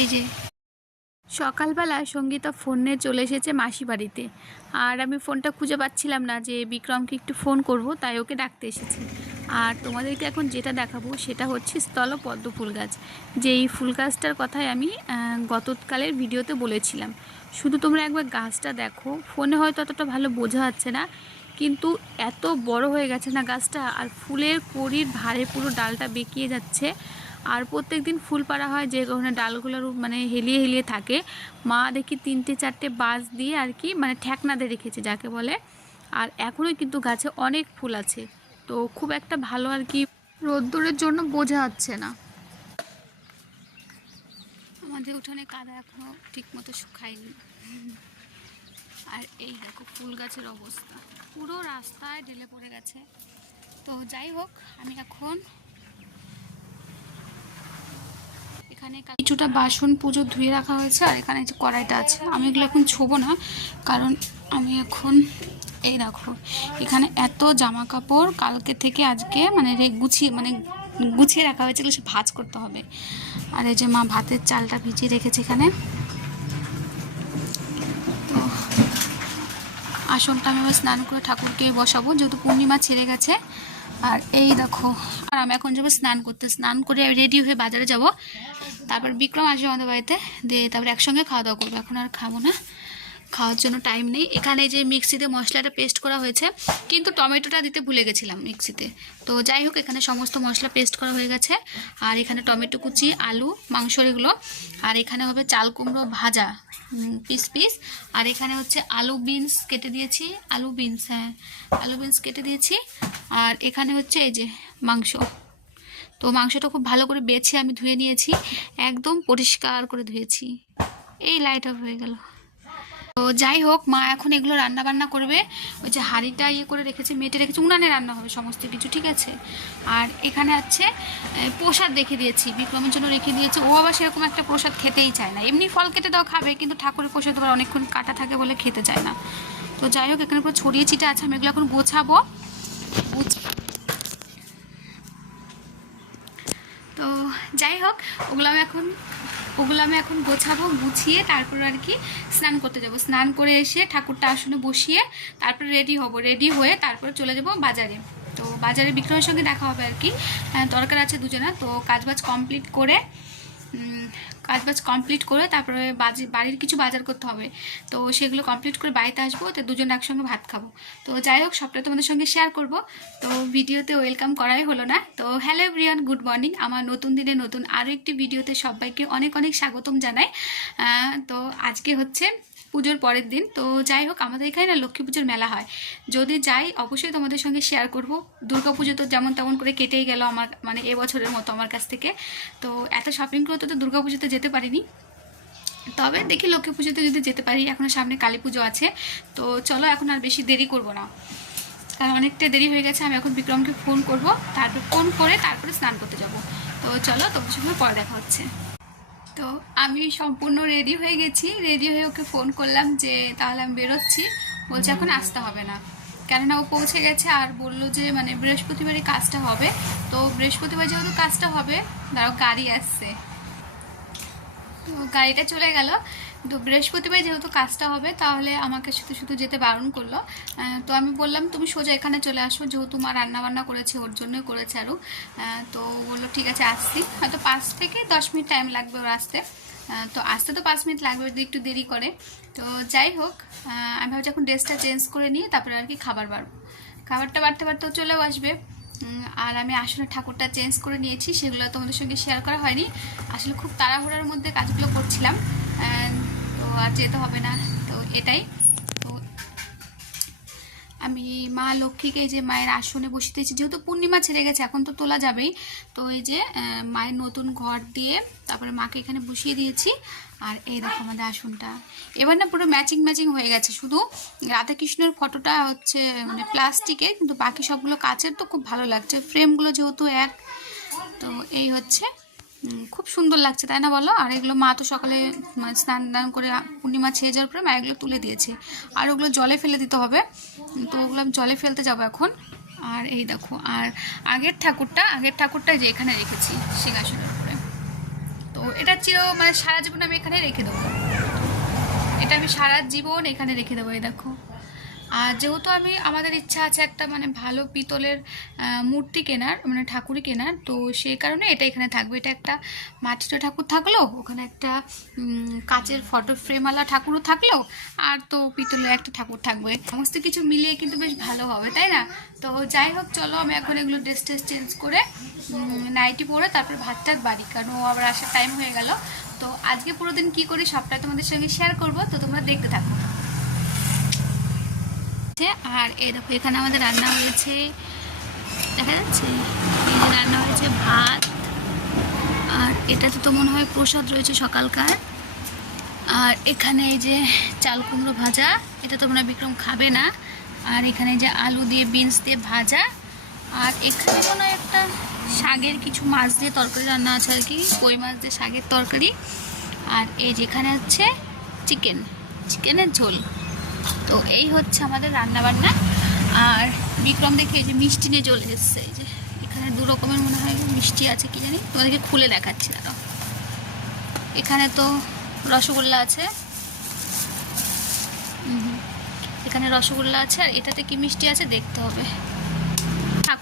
এই যে। সকালবেলা সঙ্গীতা ফোন নিয়ে চলে এসেছে মাসি বাড়িতে। আর আমি ফোনটা খুঁজে পাচ্ছিলাম না যে বিক্রমকে একটু ফোন করব, তাই ওকে ডাকতে এসেছি। আর তোমাদেরকে এখন যেটা দেখাবো সেটা হচ্ছে স্থল পদ্ম ফুল গাছ। যে এই ফুল গাছটার কথাই আমি গতকালের ভিডিওতে বলেছিলাম। শুধু তোমরা একবার গাছটা দেখো ফোনে হয়তো অতটা ভালো বোঝা যাচ্ছে না, কিন্তু এত বড় হয়ে গেছে না গাছটা, আর ফুলের কড়ির ভারে পুরো ডালটা বেঁকিয়ে যাচ্ছে। আর প্রত্যেক দিন ফুল পাড়া হয় যে কারণে ডালগুলোর মানে হেলিয়ে হেলিয়ে থাকে। মা দেখি তিনটে চারটে বাঁশ দিয়ে আর কি মানে ঠেকনাতে রেখেছে যাকে বলে। আর এখনও কিন্তু গাছে অনেক ফুল আছে। তো খুব একটা ভালো আর কি রোদ্দুরের জন্য বোঝা যাচ্ছে না। আমাদের উঠানে কাদা এখনও ঠিক মতো শুকায়নি। আর এই দেখো ফুল গাছের অবস্থা। পুরো রাস্তায় ঢেলে পড়ে গেছে। তো যাই হোক, আমি এখন এখানে কিছুটা বাসন পুজো ধুয়ে রাখা হয়েছে, আর এখানে যে কড়াইটা আছে, আমি এগুলো এখন ছোবো না, কারণ আমি এখন, এই দেখো, এখানে এত জামা কাপড় কালকে থেকে আজকে মানে রে গুছিয়ে মানে গুছিয়ে রাখা হয়েছে সব ভাজ করতে হবে। আর এই যে মা ভাতের চালটা ভিজিয়ে রেখেছে এখানে। তো আসনটা আমি স্নান করে ঠাকুরকে বসাবো, যেহেতু পূর্ণিমা ছেড়ে গেছে। আর এই দেখো, আর আমি এখন যাব স্নান করতে। স্নান করে রেডি হয়ে বাজারে যাব। তারপর বিক্রম আসবে আমাদের বাড়িতে, দিয়ে তারপর একসঙ্গে খাওয়া দাওয়া করব। এখন আর খাব না। খাওয়ার জন্য টাইম নেই। এখানে যে মিক্সিতে মশলাটা পেস্ট করা হয়েছে, কিন্তু টমেটোটা দিতে ভুলে গেছিলাম মিক্সিতে। তো যাই হোক, এখানে সমস্ত মশলা পেস্ট করা হয়ে গেছে। আর এখানে টমেটো কুচি, আলু, মাংসর এগুলো। আর এখানে হবে চাল কুমড়ো ভাজা পিস পিস আর এখানে হচ্ছে আলু বিনস কেটে দিয়েছি। আলু বিনস হ্যাঁ আলু বিনস কেটে দিয়েছি। আর এখানে হচ্ছে এই যে মাংস। তো মাংসটা খুব ভালো করে বেছে আমি ধুয়ে নিয়েছি। একদম পরিষ্কার করে ধুয়েছি। এই লাইট অফ হয়ে গেল। তো যাই হোক, মা এখন এগুলো রান্না বান্না করবে। ওই যে হাঁড়িটা ইয়ে করে রেখেছে, মেটে রেখেছে, উনানে রান্না হবে সমস্ত কিছু, ঠিক আছে? আর এখানে আছে প্রসাদ রেখে দিয়েছি, বিক্রমের জন্য রেখে দিয়েছে। ও আবার সেরকম একটা প্রসাদ খেতেই চায় না। এমনি ফল কেটে দাও খাবে, কিন্তু ঠাকুরের প্রসাদ আবার অনেকক্ষণ কাটা থাকে বলে খেতে চায় না। তো যাই হোক, এখানে পুরো ছড়িয়ে ছিটে আছে, আমি এগুলো এখন গোছাবো। গুছ- তো যাই হোক ওগুলো আমি এখন ওগুলো আমি এখন গোছাবো, গুছিয়ে তারপর আর কি স্নান করতে যাব। স্নান করে এসে ঠাকুরটা আসনে বসিয়ে তারপর রেডি হব। রেডি হয়ে তারপর চলে যাব বাজারে। তো বাজারে বিক্রয়ের সঙ্গে দেখা হবে আর কি। দরকার আছে দুজনা তো কাজবাজ কমপ্লিট করে উম, কাজবাজ কমপ্লিট করে তারপরে বাজি বাড়ির কিছু বাজার করতে হবে। তো সেগুলো কমপ্লিট করে বাড়িতে আসব তো দুজন একসঙ্গে ভাত খাব। তো যাই হোক সবটা তোমাদের সঙ্গে শেয়ার করব। তো ভিডিওতে ওয়েলকাম করাই হলো না। তো হ্যালো ব্রিয়ান গুড মর্নিং আমার নতুন দিনে নতুন আরও একটি ভিডিওতে সবাইকে অনেক অনেক স্বাগতম জানাই। তো আজকে হচ্ছে পুজোর পরের দিন। তো যাই হোক, আমাদের এখানে না লক্ষ্মী পুজোর মেলা হয়। যদি যাই, অবশ্যই তোমাদের সঙ্গে শেয়ার করব। দুর্গা পুজো তো যেমন তেমন করে কেটেই গেল আমার মানে এবছরের মতো আমার কাছ থেকে। তো এত শপিং করতে তো দুর্গা পুজোতে যেতে পারিনি। তবে দেখি লক্ষ্মী পুজোতে যদি যেতে পারি, এখনও সামনে কালী পুজো আছে। তো চলো, এখন আর বেশি দেরি করব না। কারণ অনেকটা দেরি হয়ে গেছে, আমি এখন বিক্রমকে ফোন করব। তারপর ফোন করে তারপরে স্নান করতে যাব। তো চলো তোমার সঙ্গে পরে দেখা হচ্ছে। তো আমি সম্পূর্ণ রেডি হয়ে গেছি। রেডি হয়ে ওকে ফোন করলাম যে, তাহলে আমি বেরোচ্ছি। বলছে, এখন আসতে হবে না। কেননা ও পৌঁছে গেছে আর বলল যে মানে বৃহস্পতিবারই কাজটা হবে। তো বৃহস্পতিবার যেহেতু কাজটা হবে, ধরো গাড়ি আসছে। তো গাড়িটা চলে গেল। তো বৃহস্পতিবার যেহেতু কাজটা হবে, তাহলে আমাকে শুধু শুধু যেতে বারণ করল। তো আমি বললাম, তুমি সোজা এখানে চলে আসো, যেহেতু মা রান্না বান্না করেছে, ওর জন্যই করেছে আরও। তো বলল, ঠিক আছে, আসছি। হয়তো পাঁচ থেকে দশ মিনিট টাইম লাগবে ওর আসতে। তো আসতে তো পাঁচ মিনিট লাগবে, যদি একটু দেরি করে। তো যাই হোক আমি ভাবছি এখন ড্রেসটা চেঞ্জ করে নিয়ে তারপরে আর কি খাবার বাড়বো। খাবারটা বাড়তে বাড়তেও চলেও আসবে। আর আমি আসলে ঠাকুরটা চেঞ্জ করে নিয়েছি, সেগুলো তোমাদের সঙ্গে শেয়ার করা হয়নি। আসলে খুব তাড়াহুড়ার মধ্যে কাজগুলো করছিলাম। আর যেতে হবে না। তো এটাই। তো আমি মা লক্ষ্মীকে এই যে মায়ের আসনে বসে দিয়েছি যেহেতু পূর্ণিমা ছেড়ে গেছে, এখন তো তোলা যাবেই। তো এই যে মায়ের নতুন ঘর দিয়ে তারপরে মাকে এখানে বসিয়ে দিয়েছি। আর এই দেখো আমাদের আসনটা। এবার না পুরো ম্যাচিং ম্যাচিং হয়ে গেছে। শুধু রাধাকৃষ্ণের ফটোটা হচ্ছে মানে প্লাস্টিকের কিন্তু বাকি সবগুলো কাচের তো খুব ভালো লাগছে। ফ্রেমগুলো যেহেতু এক, তো এই হচ্ছে। খুব সুন্দর লাগছে, তাই না বলো? আর এগুলো মা তো সকালে মানে স্নান দান করে পূর্ণিমা ছেয়ে যাওয়ার পরে মা এগুলো তুলে দিয়েছে। আর ওগুলো জলে ফেলে দিতে হবে। তো ওগুলো আমি জলে ফেলতে যাব এখন। আর এই দেখো, আর আগের ঠাকুরটা আগের ঠাকুরটা যে এখানে রেখেছি, সিংহাসনের উপরে। তো তো এটা চির মানে সারা জীবন আমি এখানে রেখে দেবো। এটা আমি সারা জীবন এখানে রেখে দেবো, এই দেখো। আর যেহেতু আমি, আমাদের ইচ্ছা আছে একটা মানে ভালো পিতলের মূর্তি কেনার মানে ঠাকুরই কেনার, তো সেই কারণে এটা এখানে থাকবে। এটা একটা মাটির ঠাকুর থাকল, ওখানে একটা কাচের ফটো ফ্রেমওয়ালা ঠাকুরও থাকল, আর তো পিতলের একটা ঠাকুর থাকবে। সমস্ত কিছু মিলিয়ে কিন্তু বেশ ভালো হবে, তাই না? তো যাই হোক, চলো আমি এখন এগুলো ড্রেস টেস চেঞ্জ করে নাইটি পরে তারপর ভাত টাত বাড়ি, কারণ ও আবার আসার টাইম হয়ে গেল। তো আজকে পুরো দিন কী করি সবটাই তোমাদের সঙ্গে শেয়ার করব, তো তোমরা দেখতে থাকো। হচ্ছে। আর এই দেখো, এখানে আমাদের রান্না হয়েছে, দেখা যাচ্ছে? এই যে রান্না হয়েছে ভাত, আর এটাতে তো মনে হয় প্রসাদ রয়েছে সকালকার। আর এখানে এই যে চাল কুমড়ো ভাজা, এটা তো মনে বিক্রম খাবে না। আর এখানে যে আলু দিয়ে বিনস দিয়ে ভাজা। আর এখানে হয় একটা শাকের কিছু মাছ দিয়ে তরকারি রান্না আছে আর কি, কই মাছ দিয়ে শাগের তরকারি। আর এই যেখানে হচ্ছে চিকেন, চিকেনের ঝোল। তো এই হচ্ছে আমাদের রান্না বান্না আর বিক্রম দেখে এই যে মিষ্টি নিয়ে চলে এসছে। এই যে এখানে দু রকমের মনে হয় মিষ্টি আছে, কি জানি? তোমাদেরকে খুলে দেখাচ্ছি দাদা এখানে তো রসগোল্লা আছে। এখানে রসগোল্লা আছে, আর এটাতে কি মিষ্টি আছে দেখতে হবে।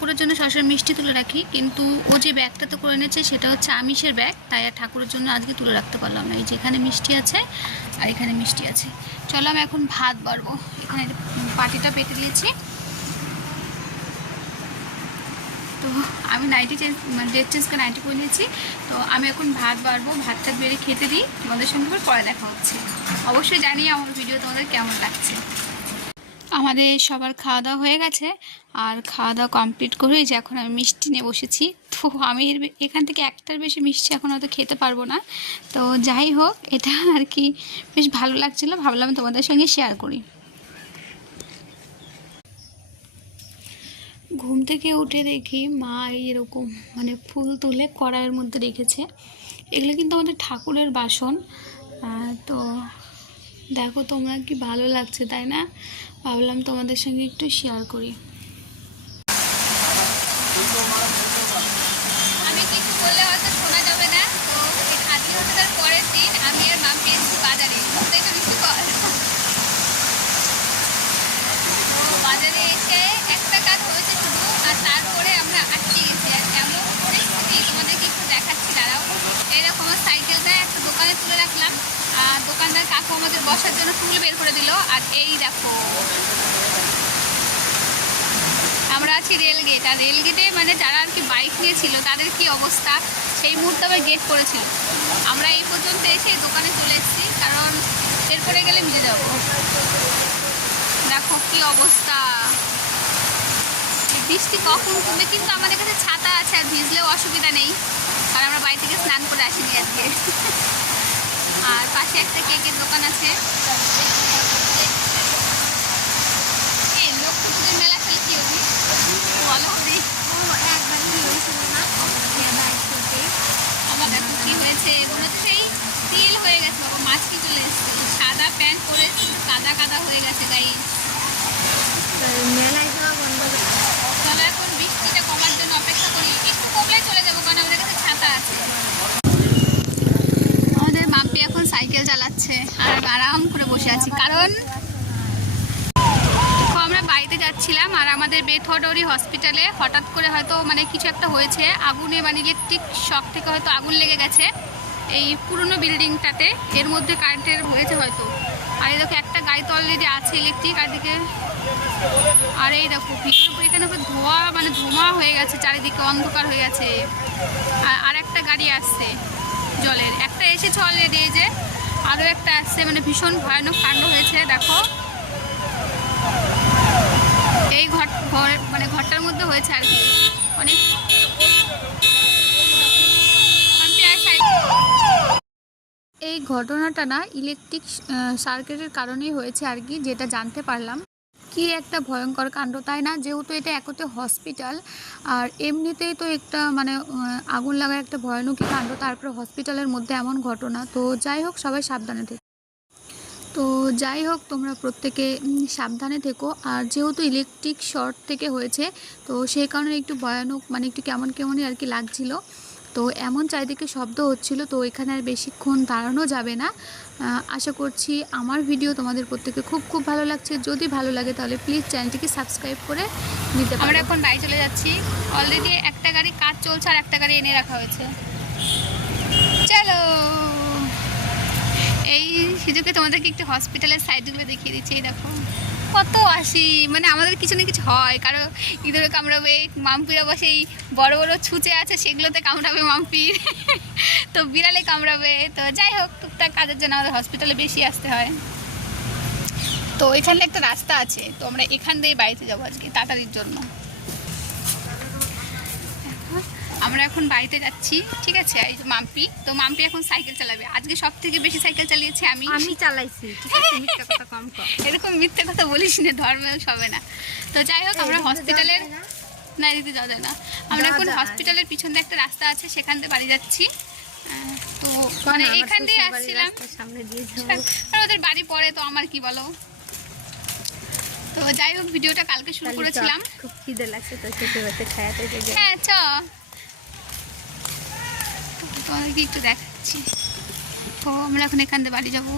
ঠাকুরের জন্য সবসময় মিষ্টি তুলে রাখি, কিন্তু ও যে ব্যাগটাতে করে এনেছে সেটা হচ্ছে আমিষের ব্যাগ, তাই আর ঠাকুরের জন্য আজকে তুলে রাখতে পারলাম না। এই যে এখানে মিষ্টি আছে আর এখানে মিষ্টি আছে। চলো আমি এখন ভাত বাড়বো। এখানে পাটিটা পেতে দিয়েছি। তো আমি নাইটি চেঞ্জ মানে ডেট চেঞ্জ করে নাইটি পরে নিয়েছি। তো আমি এখন ভাত বাড়বো ভাত টাত বেড়ে খেতে দিই। তোমাদের সঙ্গে পরে দেখা হচ্ছে। অবশ্যই জানি আমার ভিডিও তোমাদের কেমন লাগছে। আমাদের সবার খাওয়া দাওয়া হয়ে গেছে। আর খাওয়া দাওয়া কমপ্লিট করেই যে এখন আমি মিষ্টি নিয়ে বসেছি। তো আমি এখান থেকে একটার বেশি মিষ্টি এখন হয়তো খেতে পারব না। তো যাই হোক, এটা আর কি বেশ ভালো লাগছিল। ভাবলাম তোমাদের সঙ্গে শেয়ার করি। ঘুম থেকে উঠে দেখি মা এরকম মানে ফুল তুলে কড়াইয়ের মধ্যে রেখেছে। এগুলো কিন্তু আমাদের ঠাকুরের বাসন। তো দেখো তোমরা কি ভালো লাগছে, তাই না? ভাবলাম তোমাদের সঙ্গে একটু শেয়ার করি আমি কিছু বললে হয়তো শোনা যাবে না তো এই আজকে হচ্ছে তার পরের দিন আমি আর মাম পেয়েছি বাজারে ঘুরতে তো কিছু কর তো বাজারে এসে একটা কাজ হয়েছে শুধু আর তারপরে আমরা আটকে গেছি আর কেমন পরিস্থিতি তোমাদেরকে একটু দেখাচ্ছি দাঁড়াও এরকম আমার সাইকেলটা একটা দোকানে তুলে রাখলাম আর দোকানদার কাকু আমাদের বসার জন্য টুল বের করে দিল, আর এই দেখো। আমরা আছি রেলগেট, আর রেলগেটে মানে যারা আর কি বাইক নিয়েছিল তাদের কি অবস্থা? সেই মুহূর্তে আবার গেট করেছিল আমরা এই পর্যন্ত এসে দোকানে চলে এসেছি, কারণ এরপরে গেলে মিলে যাব। দেখো কি অবস্থা। বৃষ্টি কখন কমবে, কিন্তু আমাদের কাছে ছাতা আছে আর ভিজলেও অসুবিধা নেই। কারণ আমরা বাড়ি থেকে স্নান করে আসিনি আজকে। আর পাশে একটা কেকের দোকান আছে। মাছ কি চলে এসছে? সাদা প্যান্ট পরে কাদা কাদা হয়ে গেছে গায়ে চলো এখন বৃষ্টিটা কমার জন্য অপেক্ষা করি একটু কমলে চলে যাব কারণ আমাদের কাছে ছাতা আছে আমাদের মাম্পি এখন সাইকেল চালাচ্ছে আর আমি আরাম করে বসে আছি। কারণ আমরা বাড়িতে যাচ্ছিলাম আর আমাদের বেথডরি হসপিটালে হঠাৎ করে হয়তো মানে কিছু একটা হয়েছে। আগুনে মানে ইলেকট্রিক শক থেকে হয়তো আগুন লেগে গেছে এই পুরনো বিল্ডিংটাতে। এর মধ্যে কারেন্টের হয়েছে হয়তো। আর এই দেখো, একটা গাড়ি তো অলরেডি আছে ইলেকট্রিক আর দিকে আর এই দেখো, ভিতরে এখানে ধোয়া মানে ধোঁয়া হয়ে গেছে, চারিদিকে অন্ধকার হয়ে গেছে। আর একটা গাড়ি আসছে জলের। একটা এসেছে অলরেডি এই যে। আরও একটা আসছে মানে ভীষণ ভয়ানক কাণ্ড হয়েছে, দেখো। এই ঘর ঘর মানে ঘরটার মধ্যে হয়েছে আর কি। অনেক এই ঘটনাটা না ইলেকট্রিক সার্কিটের কারণেই হয়েছে আর কি, যেটা জানতে পারলাম। কি একটা ভয়ঙ্কর কাণ্ড, তাই না? যেহেতু এটা একতে হসপিটাল আর এমনিতেই তো একটা মানে আগুন লাগার একটা ভয়ানকই কাণ্ড, তারপরে হসপিটালের মধ্যে এমন ঘটনা। তো যাই হোক, সবাই সাবধানে থেকো। তো যাই হোক, তোমরা প্রত্যেকে সাবধানে থেকো। আর যেহেতু ইলেকট্রিক শর্ট থেকে হয়েছে, তো সেই কারণে একটু ভয়ানক মানে একটু কেমন কেমনই আর কি লাগছিল। তো এমন চারিদিকে শব্দ হচ্ছিল, তো এখানে আর বেশিক্ষণ দাঁড়ানো যাবে না। আশা করছি আমার ভিডিও তোমাদের প্রত্যেকে খুব খুব ভালো লাগছে। যদি ভালো লাগে তাহলে প্লিজ চ্যানেলটিকে সাবস্ক্রাইব করে নিতে আমরা এখন বাড়ি চলে যাচ্ছি। অলরেডি একটা গাড়ি কাজ চলছে আর একটা গাড়ি এনে রাখা হয়েছে। চলো! এই সুযোগে তোমাদেরকে একটু হসপিটালের সাইডগুলো দেখিয়ে দিচ্ছি, এই কত আসি মানে আমাদের কিছু না কিছু হয়। কারও ইঁদুরে কামড়াবে, মাম্পিরা বসে এই বড় বড় ছুঁচে আছে, সেগুলোতে কামড়াবে মাম্পির তো বিড়ালে কামড়াবে। তো যাই হোক, টুকটাক কাজের জন্য আমাদের হসপিটালে বেশি আসতে হয়। তো এখানে একটা রাস্তা আছে, তো আমরা এখান দিয়ে বাড়িতে যাব আজকে, তাড়াতাড়ির জন্য। আমরা এখন বাড়িতে যাচ্ছি ঠিক আছে? এই যে মাম্পি তো মাম্পি এখন সাইকেল চালাবে। আজকে সব থেকে বেশি সাইকেল চালিয়েছি আমি। আমি চালাইছি ঠিক আছে মিথ্যা কথা কম কর। এরকম মিথ্যে কথা বলিস না ধর্মেও সবে না। তো যাই হোক আমরা হসপিটালের না? এদিকে যাওয়া না। আমরা এখন হসপিটালের পিছন দিয়ে একটা রাস্তা আছে সেখান দিয়ে বাড়ি যাচ্ছি। তো মানে এখান দিয়ে আসছিলাম। সামনে আর ওদের বাড়ি পড়ে তো আমার কি বলো? তো যাই হোক ভিডিওটা কালকে শুরু করেছিলাম। খুব খিদে লাগছে তো যাই হ্যাঁ চ। তোমাদেরকে একটু দেখাচ্ছি। তো আমরা এখন এখান থেকে বাড়ি যাব।